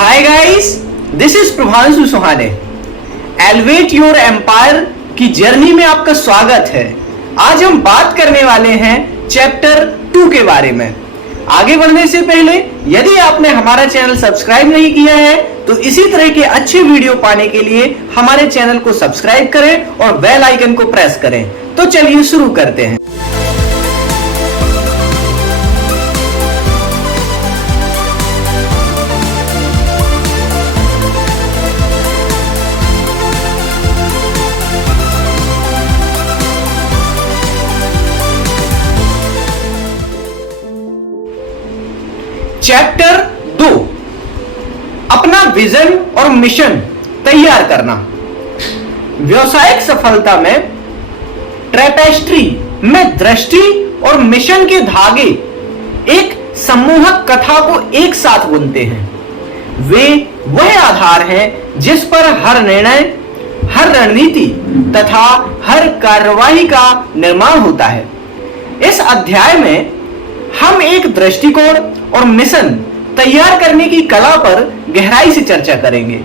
Hi guys, this is Prabhanshu Suhane. Elevate your empire की journey में आपका स्वागत है। आज हम बात करने वाले हैं चैप्टर 2 के बारे में। आगे बढ़ने से पहले यदि आपने हमारा चैनल सब्सक्राइब नहीं किया है तो इसी तरह के अच्छे वीडियो पाने के लिए हमारे चैनल को सब्सक्राइब करें और बेल आइकन को प्रेस करें। तो चलिए शुरू करते हैं। चैप्टर 2, अपना विजन और मिशन तैयार करना। व्यवसायिक सफलता में ट्रैपेस्ट्री में दृष्टि और मिशन के धागे एक सम्मोहक कथा को एक साथ बुनते हैं। वे वह आधार हैं जिस पर हर निर्णय, हर रणनीति तथा हर कार्यवाही का निर्माण होता है। इस अध्याय में हम एक दृष्टिकोण और मिशन तैयार करने की कला पर गहराई से चर्चा करेंगे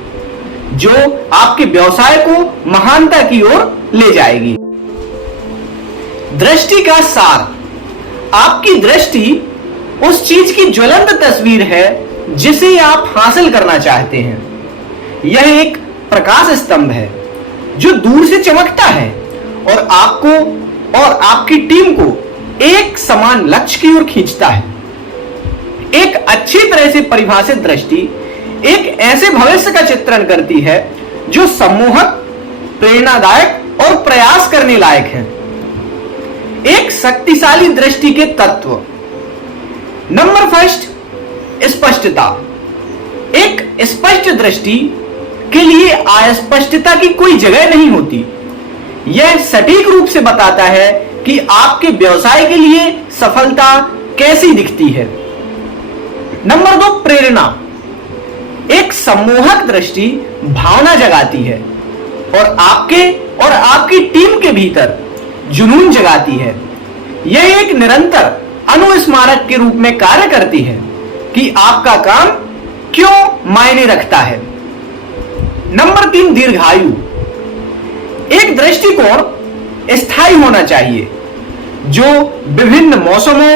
जो आपके व्यवसाय को महानता की ओर ले जाएगी। दृष्टि का सार। आपकी दृष्टि उस चीज की ज्वलंत तस्वीर है जिसे आप हासिल करना चाहते हैं। यह एक प्रकाश स्तंभ है जो दूर से चमकता है और आपको और आपकी टीम को एक समान लक्ष्य की ओर खींचता है। एक अच्छी तरह से परिभाषित दृष्टि एक ऐसे भविष्य का चित्रण करती है जो सम्मोहक, प्रेरणादायक और प्रयास करने लायक है। एक शक्तिशाली दृष्टि के तत्व। नंबर फर्स्ट, स्पष्टता। एक स्पष्ट दृष्टि के लिए अस्पष्टता की कोई जगह नहीं होती। यह सटीक रूप से बताता है कि आपके व्यवसाय के लिए सफलता कैसी दिखती है। नंबर 2, प्रेरणा। एक सम्मोहक दृष्टि भावना जगाती है और आपकी टीम के भीतर जुनून जगाती है। यह एक निरंतर अनुस्मारक के रूप में कार्य करती है कि आपका काम क्यों मायने रखता है। नंबर 3, दीर्घायु। एक दृष्टिकोण स्थायी होना चाहिए जो विभिन्न मौसमों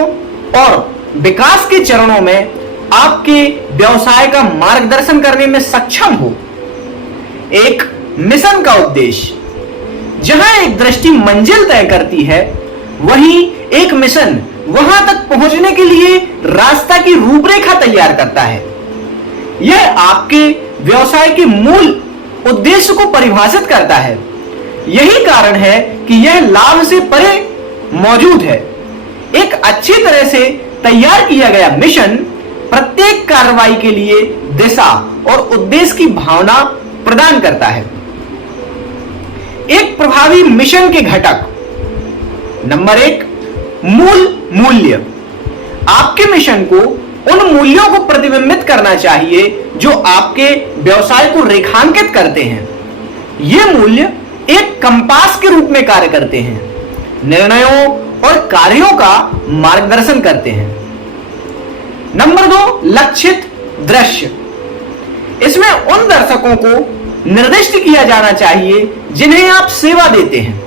और विकास के चरणों में आपके व्यवसाय का मार्गदर्शन करने में सक्षम हो। एक मिशन का उद्देश्य। जहां एक दृष्टि मंजिल तय करती है वहीं एक मिशन वहां तक पहुंचने के लिए रास्ता की रूपरेखा तैयार करता है। यह आपके व्यवसाय के मूल उद्देश्य को परिभाषित करता है। यही कारण है कि यह लाभ से परे मौजूद है। एक अच्छी तरह से तैयार किया गया मिशन प्रत्येक कार्रवाई के लिए दिशा और उद्देश्य की भावना प्रदान करता है। एक प्रभावी मिशन के घटक। नंबर 1, मूल मूल्य। आपके मिशन को उन मूल्यों को प्रतिबिंबित करना चाहिए जो आपके व्यवसाय को रेखांकित करते हैं। ये मूल्य एक कंपास के रूप में कार्य करते हैं, निर्णयों और कार्यों का मार्गदर्शन करते हैं। नंबर 2, लक्षित दृश्य। इसमें उन दर्शकों को निर्दिष्ट किया जाना चाहिए जिन्हें आप सेवा देते हैं।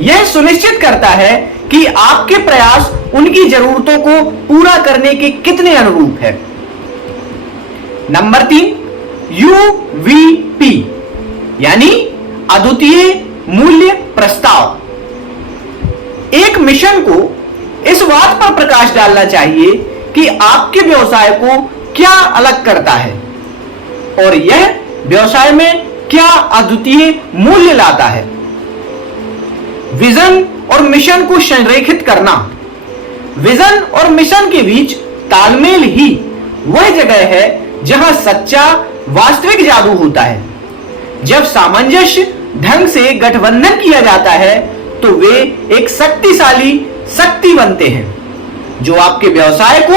यह सुनिश्चित करता है कि आपके प्रयास उनकी जरूरतों को पूरा करने के कितने अनुरूप है। नंबर 3, UVP यानी अद्वितीय मूल्य प्रस्ताव। एक मिशन को इस बात पर प्रकाश डालना चाहिए कि आपके व्यवसाय को क्या अलग करता है और यह व्यवसाय में क्या अद्वितीय मूल्य लाता है। विजन और मिशन को संरेखित करना। विजन और मिशन के बीच तालमेल ही वह जगह है जहां सच्चा वास्तविक जादू होता है। जब सामंजस्य ढंग से गठबंधन किया जाता है तो वे एक शक्तिशाली शक्ति बनते हैं जो आपके व्यवसाय को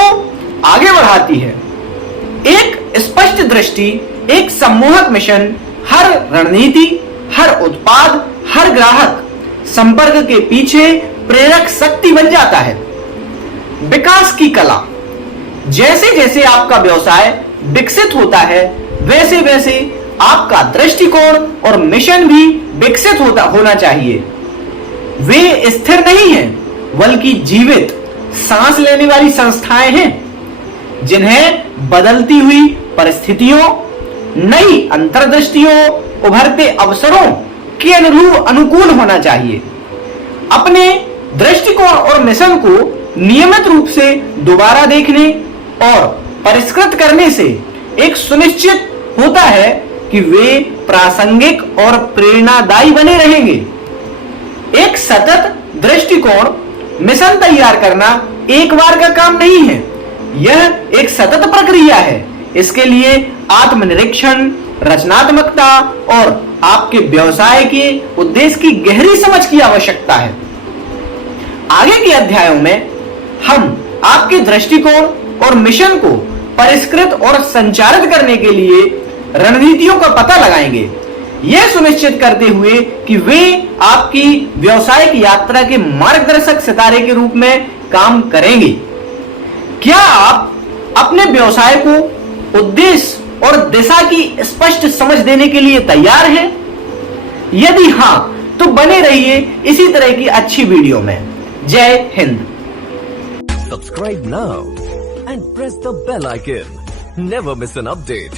आगे बढ़ाती है। एक स्पष्ट दृष्टि, एक सम्मोहक मिशन हर रणनीति, हर उत्पाद, हर ग्राहक संपर्क के पीछे प्रेरक शक्ति बन जाता है। विकास की कला। जैसे जैसे आपका व्यवसाय विकसित होता है, वैसे वैसे आपका दृष्टिकोण और मिशन भी विकसित होना चाहिए। वे स्थिर नहीं हैं, बल्कि जीवित, सांस लेने वाली संस्थाएं हैं, जिन्हें बदलती हुई परिस्थितियों, नई अंतर्दृष्टियों, उभरते अवसरों के अनुकूल होना चाहिए। अपने दृष्टिकोण और मिशन को नियमित रूप से दोबारा देखने और परिष्कृत करने से एक सुनिश्चित होता है कि वे प्रासंगिक और प्रेरणादायी बने रहेंगे। एक सतत दृष्टिकोण मिशन तैयार करना एक बार का काम नहीं है, यह एक सतत प्रक्रिया है। इसके लिए आत्मनिरीक्षण, रचनात्मकता और आपके व्यवसाय के उद्देश्य की गहरी समझ की आवश्यकता है। आगे के अध्यायों में हम आपके दृष्टिकोण और मिशन को परिष्कृत और संचालित करने के लिए रणनीतियों का पता लगाएंगे, यह सुनिश्चित करते हुए कि वे आपकी व्यावसायिक यात्रा के मार्गदर्शक सितारे के रूप में काम करेंगे। क्या आप अपने व्यवसाय को उद्देश्य और दिशा की स्पष्ट समझ देने के लिए तैयार हैं? यदि हां, तो बने रहिए इसी तरह की अच्छी वीडियो में। जय Hind. Subscribe now and press the bell icon. Never miss an update.